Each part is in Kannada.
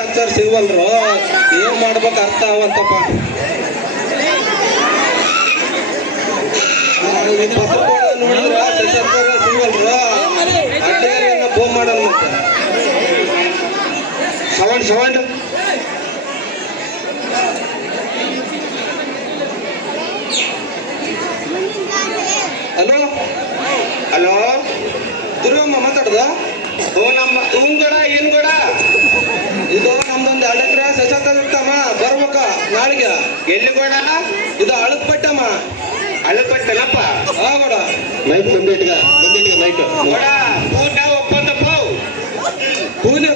ಅಕ್ಷರ ಸಿಗ್ವಲ್ರು ಏನ್ ಮಾಡ್ಬೇಕು ಅರ್ಥ ಆಗಂತಪ್ಪ. ನೋಡಿದ್ರ ಸಿಗ್ವಲ್ರು ಅಡ್ಡಗಾರಿಯನ್ನ ಫೋನ್ ಮಾಡೋಣ ಮತ್ತೆ ಸೌಂಡ್ ಹಲೋ ಹಲೋ ದುರ್ಗಮ್ಮ ಮಾತಾಡ್ದ? ನಮ್ಮ ಇವನ್ ಕೂಡ ಏನ್ ಕೂಡ ಇದು ನಮ್ದೊಂದು 2 ಎಕರೆ ಸಶಕ್ತಮ್ಮ ಬರ್ಬೇಕ ನಾಳೆಗೆ. ಎಲ್ಲಿ ಕೂಡ ಇದು ಅಳಪಟ್ಟಮ್ಮ. ಅಳಪಟ್ಟನಪ್ಪ ಕೂಡ ಮೈಕ್ ಮುಂದಿಟ್ಗ ಮೈಕ್ ಕೂಡ ಕೂಲಿ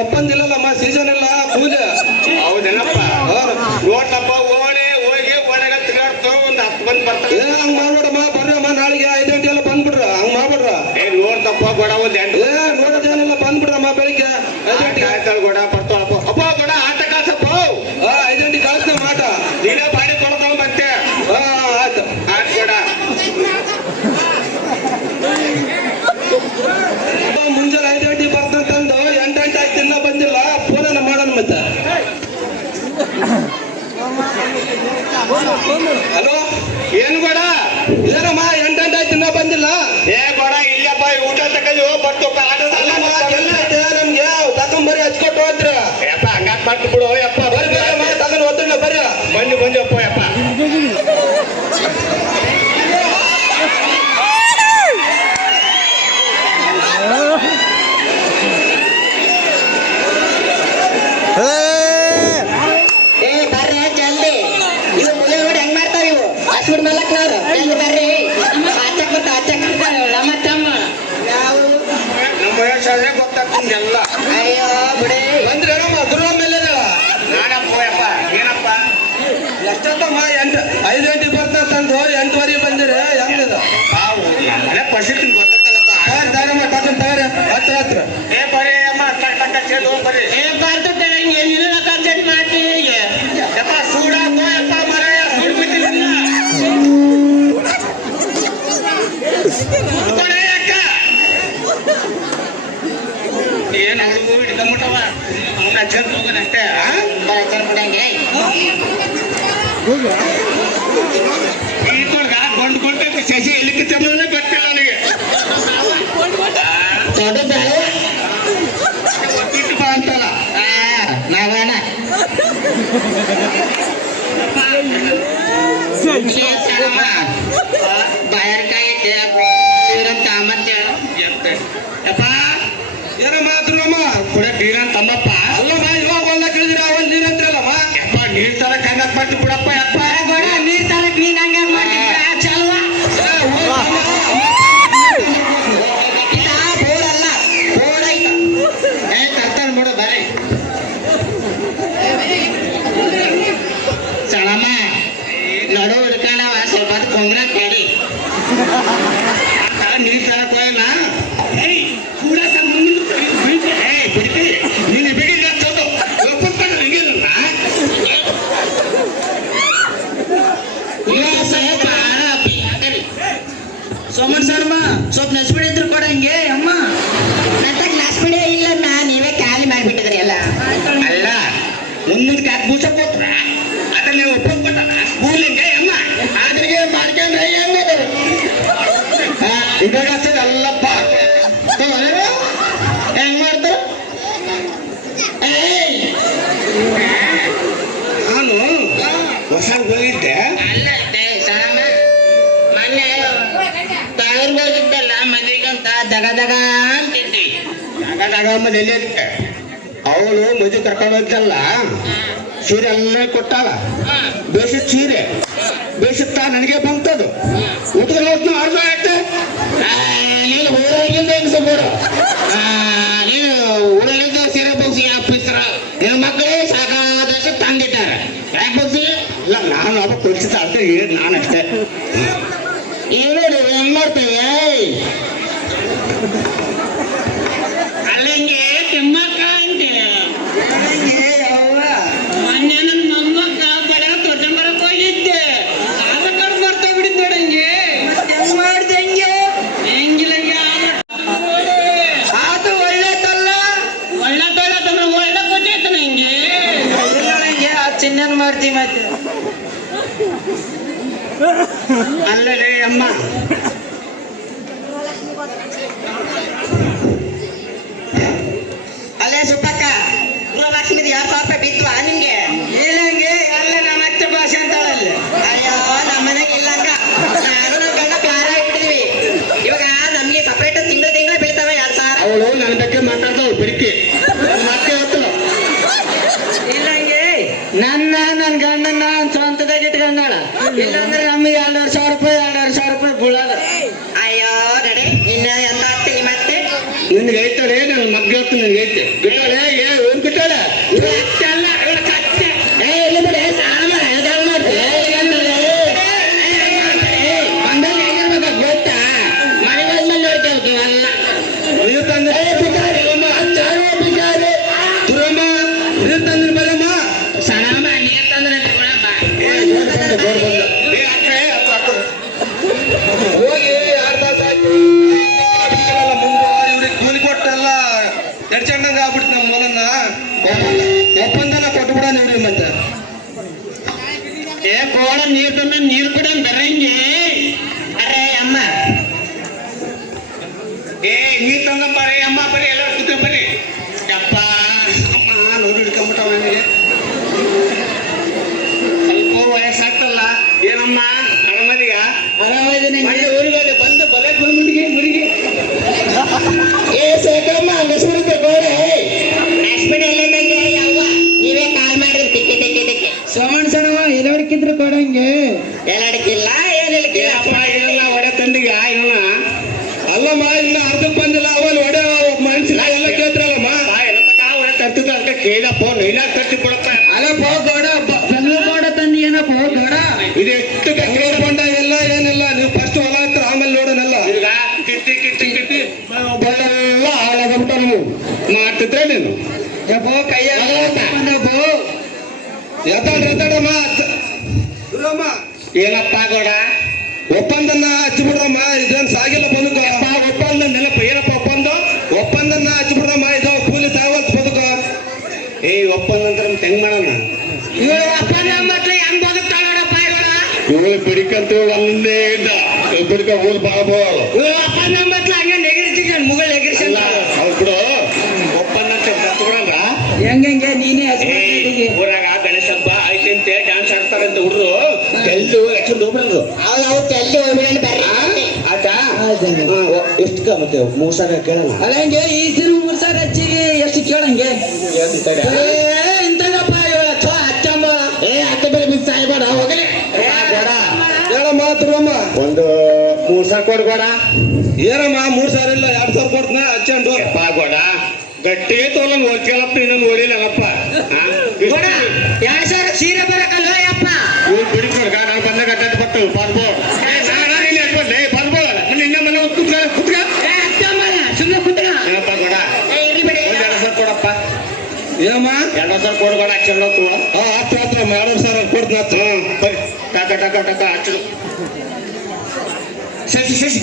ಒಪ್ಪಂದಿಲ್ಲಮ್ಮ. ಸೀಸನ್ ಇಲ್ಲ ಕೂಲಿ. ಹೌದೇನಪ್ಪ? ನೋಡ್ಲಪ್ಪ ಓಣೆ ಹೋಗಿ ಒಳಗ ತಿಗಾಡ್ತೋ ಒಂದು 10 ಮಂದಿ ಬರ್ತಾರೆ. ಹಂಗ್ ಮಾಡ್ಬಿಡಮ್ಮ, ಬರ್ರಮ್ಮ ನಾಳೆಗೆ 5 ಗಂಟೆ ಎಲ್ಲ ಬಂದ್ಬಿಡ್ರ. ಹಂಗ್ ಮಾಡ್ಬಿಡ್ರ. ನೋಡ್ತಪ್ಪ ಗೊಡ ಒಂದ್ 8 ನೋಡೋದೇನೆಲ್ಲ ಬಂದ್ಬಿಡ್ರಮ್ಮ ಬೆಳಿಗ್ಗೆ 5 ಗಂಟೆ ಆಯ್ತಾಳ ಗೊಡ ಬರ್ತಾವಪ್ಪ. ಅಪ್ಪ ಗೊಡ ಆಟ ಕಾಸಪ್ಪ. 5 ಗಂಟೆ ಕಾಸ್ನ ಮಾಟ ನೀನೇ ಬಾಡಿ ಕೊಡ್ತಾವ ಮತ್ತೆ. ಆಯ್ತು ಆಯ್ತು ಗೊಡ. ಮುಂಜಾನೆ 5 ಗಂಟೆ ಬರ್ತಂತಂದು 8 ಗಂಟೆ ಆಯ್ತು ಇನ್ನೂ ಬಂದಿಲ್ಲ. ಫೋನನ್ನ ಮಾಡೋಣ ಮತ್ತೆ. ಹಲೋ ಏನು ಬೇಡ ಏನಮ್ಮ 8 ಗಂಟೆ ಆಯ್ತು ಇನ್ನೂ ಬಂದಿಲ್ಲ. ಏ ಬೇಡ ಇಲ್ಲಪ್ಪ ಊಟ ತಗೊಂಡು ಬರ್ತು ನಮ್ಗೆ ತಗೊಂಬರಿ ಹಚ್ಕೊಟ್ಟು ಹೋದ್ರ ಯಪ್ಪ. ಹಂಗಾಕ್ ಮಾಡ್ತು ಬಿಡು ಯಪ್ಪ. ಬರ್ರಿ ತಗೊಂಡು ಹೋದ್ರ ಬರ್ರಿ ಬಂದಪ್ಪ ಯಪ್ಪ. ಗೊತ್ತಾಗ್ತಿಲ್ಲ. ಅಯ್ಯೋ ಬಿಡಿ ಬಂದ್ರೆ ದುರ್ಗ ಮೇಲೆ ನಾನಪ್ಪ ಯಪ್ಪ. ಏನಪ್ಪ ಎಷ್ಟೊತ್ತಮ್ಮ? 5 ಗಂಟೆ ಬರ್ತಂದು 8:30 ಬಂದಿರ ಹೆಂಗಿದ? ಪರಿಸ್ಥಿತಿ ಗೊತ್ತಲ್ಲಪ್ಪ. ತಗರಿ ಹತ್ರ ಏ ಬರೀ ಅಮ್ಮ ಬರೀ ಏ ಬರ್ತದೆ ಏನಿಲ್ಲ ಕನ್ಸೆಟ್ ಮಾಡ್ತೀವಿ ಯಪ್ಪ. ಸೂಡಪ್ಪ ಯಪ್ಪ ಮರ ಸೂಡ್ ಬಿಟ್ಟಿಲ್ಲ ಏನ್ ಹುಡುಗು ಹಿಡ್ಕೊಂಡ್ಬಿಟ್ಟವ ಅವನ ಹಚ್ಚಂತ ಹೋಗನಷ್ಟೇ. ಈಕೊಳ್ಗ ಗೊಂಡ್ಕೊಳ್ಬೇಕು ಶಶಿ ಎಲ್ಲಿ ಕಿತ್ತೋದೇ ಗೊತ್ತಿಲ್ಲ ನನಗೆ. ಒಟ್ಟಿಟ್ಟು ಬಾ ಅಂತಲ್ಲ ನಾವೇನ ಬಾಯರ್ಕಾಯಿ ಯಪ್ಪ. ಏನಮ್ಮ ದುರ್ಗಮ್ಮ ಕೂಡ ನೀರನ್ ತಮ್ಮಪ್ಪ ಅಲ್ಲಮ್ಮ. ಇವಾಗ ಹೊಲ ಕೇಳಿದಿರ ಅವನ್ ನೀರ್ ಅಂತ್ರಲ್ಲಮ್ಮ. ಯಪ್ಪ ನೀರ್ ತರಕ್ ಹಂಗಾಕ್ ಮಾಡ್ತಿ ಬಿಡಪ್ಪ ಯಪ್ಪ. ನೀರ್ ತರಕ್ ನೀನ್ ಹಂಗಾಕ್ ಮಾಡ್ತಿದ್ರ ಚಲ್ವಾ. ಬೋರಲ್ಲ ಬೋರ್ ಐತ. ಏ ತರ್ತಾನ ಬಿಡು ಬಾರಿ ಸಣಮ್ಮ ನಡು ಹಿಡ್ಕೊಂಡವ ಸ್ವಲ್ಪ ಕೊಂಗ್ರ ಕೇಳಿ ನೀರ್ ತರಕ್ ಹೋಯಲ್ಲ. ಸೋಮನ್ ಸರ್ಮ ಸ್ವಲ್ಪ ನಸ್ಬಿಡಿ ಇದ್ರು ಕೊಡ ಹಂಗೆ ಅಮ್ಮ. ನಸ್ಬಿಡಿ ಇಲ್ಲ ನೀವೇ ಖಾಲಿ ಮಾಡ್ಬಿಟ್ಟಿದ್ರಿ ಎಲ್ಲ. ಅಲ್ಲ ಮುಂದಕ್ಕೆ ಯಾಕೆ ಬೂಸ ಕೊಟ್ರ ಅದನ್ನ ನೀವು ಒಪ್ಪಿಕೊಟ್ಟ ಸ್ಕೂಲಿಂಗೆ ಅಮ್ಮ ಆದ್ರಿಗೆ ಮಾಡ್ಕೊಂಡ್ರೆ ಹೆಂಗದರು ಇದಾಗ ಅಲ್ಲಪ್ಪ ಹೆಂಗ್ ಮಾಡ್ತಾರ. ನಾನು ಹೊಸ ಹೋಗಿದ್ದೆ ಅಲ್ಲ ಮೊನ್ನೆ ತಾಯಿರ್ ಹೋಗಿದ್ದಲ್ಲ ಮದುವೆಗಂತ ದಗ ಅಂತಿದ್ವಿ. ದಗ ಮದುವೆ ಅವಳು ಮದುವೆ ಕರ್ಕೊಂಡು ಹೋಗ್ತಲ್ಲ ಸೀರೆ ಎಲ್ಲ ಕೊಟ್ಟಾಳ. ಬೇಸಿದ ಸೀರೆ ಬೇಸಿತ್ತ ನನಗೆ ಬಂತದು. ಊಟದ ಅರ್ಧ ಆಯ್ತು. ನೀನು ಊರಾಗಿಂದ ಹೆಂಗಸಬೋಡು ನೀನು ಊರಲ್ಲಿದ್ದ ಸೀರೆ ಬಗ್ಸಿ ಅಪ್ಪಿಸ್ತಾರ ನಿನ್ನ ಮಕ್ಕಳೇ ಸಾಕಾದಷ್ಟು ತಂದಿಟ್ಟಾರ. ಯಾಕೆ ಬಗ್ಸಿ ಇಲ್ಲ ನಾನು ಅವ ಕೊಡ್ಸಿದ ಅರ್ಥ ಹೇಳಿ ನಾನಷ್ಟೇ. ಏನೇನು ಹೆಂಗ್ ಮಾಡ್ತೇವೆ ಅಲ್ಲಂಗೆ ಕೆಮ್ಮಕ್ಕ ಅಂತೀವಿ. ಮೊನ್ನೆ ನನ್ನ ಮೊಮ್ಮಕ್ಕ ಬರ ತೊಟ್ಟಂಬರಕ್ಕೆ ಹೋಗಿದ್ದೆ. ಆದ ಕಡೆ ಬರ್ತಾ ಬಿಡಿದ್ ನೋಡಂಗೆ ಹೆಂಗ್ ಮಾಡ್ದಂಗೆ ಹೆಂಗಿಲ್ಲ ಅದು ಒಳ್ಳೆದಲ್ಲ. ಒಳ್ಳೆ ಒಳ್ಳೆ ಕೊಟ್ಟೆ ಮಾಡ್ತಿ ಮತ್ತೆ ಅಲ್ಲೇ ಅಮ್ಮ ಅಲ್ಲೇ ಸುಪ್ಪಕ್ಕ ಗೃಹಲಕ್ಷ್ಮಿದು 2,000 ರೂಪಾಯಿ ಬಿತ್ವಾ ನಿಮ್ಗೆ? ಇಲ್ಲಂಗೆ ಅಲ್ಲ ನಮ್ಮ ಅತ್ತೆ ಭಾಷೆ ಅಂತಾಳಲ್ಲ. ಅಯ್ಯೋ ನಮ್ಮ ಮನೆಗೆ ಇಲ್ಲಂಗ ನಾನು ನಮ್ಮ ಗಂಡ ಪ್ಯಾರ ಇಟ್ಟಿದ್ವಿ. ಇವಾಗ ನಮ್ಗೆ ಸಪ್ರೇಟ್ ತಿಂಗಳ ಬೀಳ್ತಾವೆ 2,000. ಅವಳು ನನ್ನ ಬಗ್ಗೆ ಮಾತಾಡ್ತಾವ್ ಬರಿಕೆ ಮತ್ತೆ ಹೊತ್ತು ಇಲ್ಲಂಗೆ ನನ್ನ ಗಂಡನ ಸ್ವಂತದಾಗ ಇಟ್ಕೊಂಡಾಳ. ಇಲ್ಲಾಂದ್ರೆ ನಮ್ಗೆ 2,500 ರೂಪಾಯಿ ಬೀಳಲ್ಲ. ಅಯ್ಯೋ ನಡೆ ಇನ್ನ ಎಂತ ಆಗ್ತೀನಿ ಮತ್ತೆ. ನಿನ್ಗೆ ಐತಾಳೆ ನನ್ನ ಮಗ್ಗಿ ಹೊತ್ತು ನಿನ್ಗೆ ಐತೆ ಬಿಟ್ಟಾಳೆ ಏನ್ ಬಿಟ್ಟಾಳೆ ಅಲ್ಲ ಕತ್ತೆ ಇಲ್ಲ ಬಿಡಿ ಸಾಲ ಗೊತ್ತಾ ಮನೆ ಮೇಲೆ ನೋಡ್ತೇವೆ ಅಲ್ಲ ನೀರು ತಂದ್ರೆ ತುರಮ್ಮ ನೀರು ತಂದ್ರೆ ಬರಮ್ಮ ಸಣಮ್ಮ ನೀರು ತಂದ್ರೆ ಹೋಗಿ 2 ತಾಸು ಆಯ್ತು ಮುಂದೆ ಇವ್ರಿಗೆ ಕೂಲಿ ಕೊಟ್ಟೆಲ್ಲ ಎಡ್ಚಂಡಂಗ ಆಗ್ಬಿಡ್ತು ನಮ್ಮ ಮೂಲನ್ನ ಒಪ್ಪಂದನ ಕೊಟ್ಟು ಬಿಡ ಇವ್ರಿಗೆ ಮತ್ತೆ ಕೋಡ ನೀರು ತಂದ ನೀರು ಕೂಡ ಬರಂಗೆ ಅರೆ ಅಮ್ಮ ನೀರು ತಂದ ಬರ್ರಿ ಅಮ್ಮ ಬರ್ರಿ ಎಲ್ಲ ಕುತ್ಕೊಂಡ್ ಬರ್ರಿ ಯಪ್ಪ ಅಮ್ಮ ನೋಡಿ ಹಿಡ್ಕೊಂಡ್ಬಿಟ್ಟವ ನನಗೆ ಸ್ವಲ್ಪ ವಯಸ್ಸಾಗ್ತಲ್ಲ ಏನಮ್ಮ ಅಣ್ಣಮದಿಗ ಊರಿಗೆ ಬಂದು ಬಲೆ ಬಂದ್ಬಿಟ್ಟಿಗೆ ಮುರಿಗೆ ಸೇಕಮ್ಮ ನೆಸ್ಬಿಡುತ್ತೆ ಗೋಡೆ ನೆಕ್ಸ್ಬಿಡಲ್ಲಂಗೆ ಯವ್ವ ನೀವೇ ಕಾಲ್ ಮಾಡ್ರಿ ಟಿಕ್ಕೆ ಸೋಮಣ್ಣ ಎಲೆ ಹೊಡಕಿದ್ರು ಕೊಡಂಗೆ ಎಲ್ಲಡಕ್ಕಿಲ್ಲ ಏನಿಲ್ಲ ಇಲ್ಲ ಒಡೆ ತಂದಿಗ ಇವನ ಅಲ್ಲಮ್ಮ ಇನ್ನ ಅರ್ಧಕ್ಕೆ ಬಂದಿಲ್ಲ ಅವಲ್ಲಿ ಒಡೆ ಮನುಷ್ಯ ಎಲ್ಲ ಕೇಳ್ತಾರಲ್ಲಮ್ಮ ಎಲ್ಲ ತಕ ಒಡೆ ತರ್ತಿದ್ದ ಅದಕ್ಕೆ ಕೇಳಪ್ಪ ನೀನಾಗ ತರ್ತಿ ಕೊಡಪ್ಪ ಅಲ್ಲಪ್ಪ ಗೌಡ ಬೆಂಗಳೂರು ಗೋಡ ತಂದು ಏನಪ್ಪ ಗೌಡ ಇದು ಎಷ್ಟು ಬೆಂಗಳೂರು ಬಂಡ ಎಲ್ಲ ಏನಿಲ್ಲ ನೀವು ಫಸ್ಟ್ ಹೊಲ ಹತ್ರ ಆಮೇಲೆ ನೋಡೋಣಲ್ಲ ಈಗ ಕಿತ್ತಿ ಬಳ್ಳೆಲ್ಲ ಹಾಳಾಗ್ಬಿಟ್ಟ ನೀವು ಮಾಡ್ತಿದ್ರೆ ನೀನು ಯಪ್ಪೋ ಕೈಯಾಗ ಎತ್ತಾಡಮ್ಮ ಏನಪ್ಪ ಗೋಡ ಒಪ್ಪಂದನ್ನ ಹಚ್ಚಿಬಿಡ್ರಮ್ಮ ಇದೇನ್ ಸಾಗಿಲ್ಲ ಬದುಕ ಒಪ್ಪಂದ ನೆನಪ ಏನಪ್ಪ ಒಪ್ಪಂದನ್ನ ಹಚ್ಚಿಬಿಡ್ರಮ್ಮ ಇದಾವ ಕೂಲಿ ಸಾವತ್ ಬದುಕ ಒಪ್ಪಂದ ಅಂತ ಹೆಂಗ್ ಮಾಡೋಣ ಒಪ್ಪಂದ ಮತ್ತೆ ಹೆಂಗ್ ಬದುಕ್ತಾಳಪ್ಪ ಇವಳು ಬಿಡಿಕಂತ ಒಂದೇ ಇದ್ದ ಬಿಡಿಕ ಊರು ಬಾಳಬೋಳು ಒಪ್ಪಂದ ಮತ್ತೆ ಹಂಗೆ ನೆಗರಿಸಿದ ಮುಗಳು ಎಗರಿಸಲ್ಲ ಅವ್ರು ಬಿಡು ಒಪ್ಪಂದ ಅಂತ ತಗೊಳಲ್ಲ ಹೆಂಗೆ ನೀನೇ ಊರಾಗ ಗಣೇಶ ಹಬ್ಬ ಐತಂತೆ ಡ್ಯಾನ್ಸ್ ಆಡ್ತಾರಂತ ಹುಡುಗರು ತೆಲ್ಲು ಎಕ್ಸ್ಕೊಂಡು ಹೋಗ್ಬಿಡೋದು ನಾವು ತೆಲ್ಲಿ ಹೋಗ್ಬಿಡೋಣ ಬರ್ರಿ ಆಯ್ತಾ ಎಷ್ಟು ಮತ್ತೆ 3 ಸಾವಿರ ಕೇಳಲ್ಲ ಅಲ್ಲ ಹಂಗೆ ಈ ತಿರು 3 ಸಾವಿರ ಹೆಚ್ಚಿಗೆ ಎಷ್ಟು ಕೇಳಂಗೆ ಇಂತದಪ್ಪ ಹಚ್ಚಮ್ಮ ಹತ್ತ ಬೇರೆ ಮಿಸ್ ಸಾಯ್ಬೇಡ ಹೋಗಲಿ ಹೇಳಮ್ಮ ತಿರುವಮ್ಮ ಒಂದು 3 ಸಾವಿರ ಕೊಡ್ಬೇಡ ಏನಮ್ಮ 3 ಸಾವಿರ ಇಲ್ಲ 2 ಸಾವಿರ ಕೊಡ್ತಾನೆ ಹಚ್ಚಂಡು ಗೋಡ ಗಟ್ಟಿಗೆ ತೋಲಂಗ್ ಹೋಗ್ಕೇಳಪ್ಪ ಇನ್ನೊಂದು ಓಡಿಲ್ಲಪ್ಪ 2 ಸಾವಿರ ಸೀರೆ ಬರಕಲ್ಲ ಯಪ್ಪ ಇವ್ರು ಬಿಡಿ ನೋಡ್ಕ ನಾನು ಬಂದಾಗ ಅಡ್ಡಾಡಿ ಬರ್ತೇವೆ ಬರ್ಬೋ ಬರ್ಬೋ ನಿನ್ನ ಮನೆ ಕುತ್ಕ ಸುಮ್ಮನೆ ಕುತ್ಕ ಏನಪ್ಪ ಗೋಡ ಒಂದು 2 ಸಾವಿರ ಕೊಡಪ್ಪ ಏನಮ್ಮ 2 ಸಾವಿರ ಕೊಡ್ಬೇಡ ಹಚ್ಚಂಡು ಹತ್ರ 2 ಸಾವಿರ ಕೊಡ್ತೀನಿ ಬರ್ರಿ ಟಕ ಹಚ್ಚು ಶಶಿ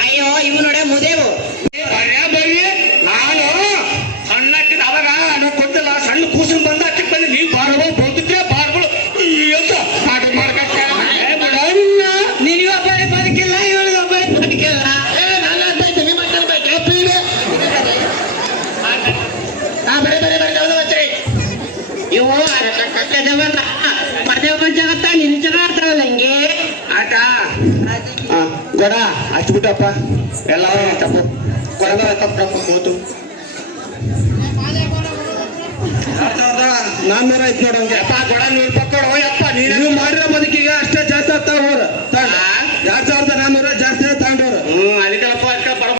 ಅಯ್ಯೋ ಇವ್ ನೋಡ ಮುದೇವು ನಾನು ಸಣ್ಣಕ್ಕಿದ ಅವಾಗ ನಾನು ಕೊಟ್ಟಿಲ್ಲ ಸಣ್ಣ ಕೂಸಿನ ಬಂದ ಹಚ್ಚಕ್ ಬಂದು ನೀವು ಬಾರ್ಗಳು ಬೋದಿದ್ರೆ ಬಾರ್ಗಳು ಅಂತ ನೀನು ಒಬ್ಬರೇ ಬದುಕಿಲ್ಲ ಇವಳಿಗೆ ಒಬ್ಬರೇ ಬದುಕಿಲ್ಲ ಇವು ಪಡೆದ ಜಗತ್ತ ನಿನ್ ಚೆನ್ನಾಗ್ತಾವಲ್ಲ ಹಿಂಗೆ ಆಯ್ತಾ ಕೊಡ ಹಚ್ಬಿಟ್ಟಪ್ಪ ಎಲ್ಲ ತಪ್ಪು ಕೊಡದ ತಪ್ಪು ಹೋತು 400 ಐತ್ ನೋಡಂಗೆ ಅಪ್ಪ ಕೊಡ 100 ರೂಪಾಯಿ ಕೊಡು ಯಪ್ಪ ನೀನು ಮಾಡಿರೋ ಬದುಕಿಗೆ ಅಷ್ಟು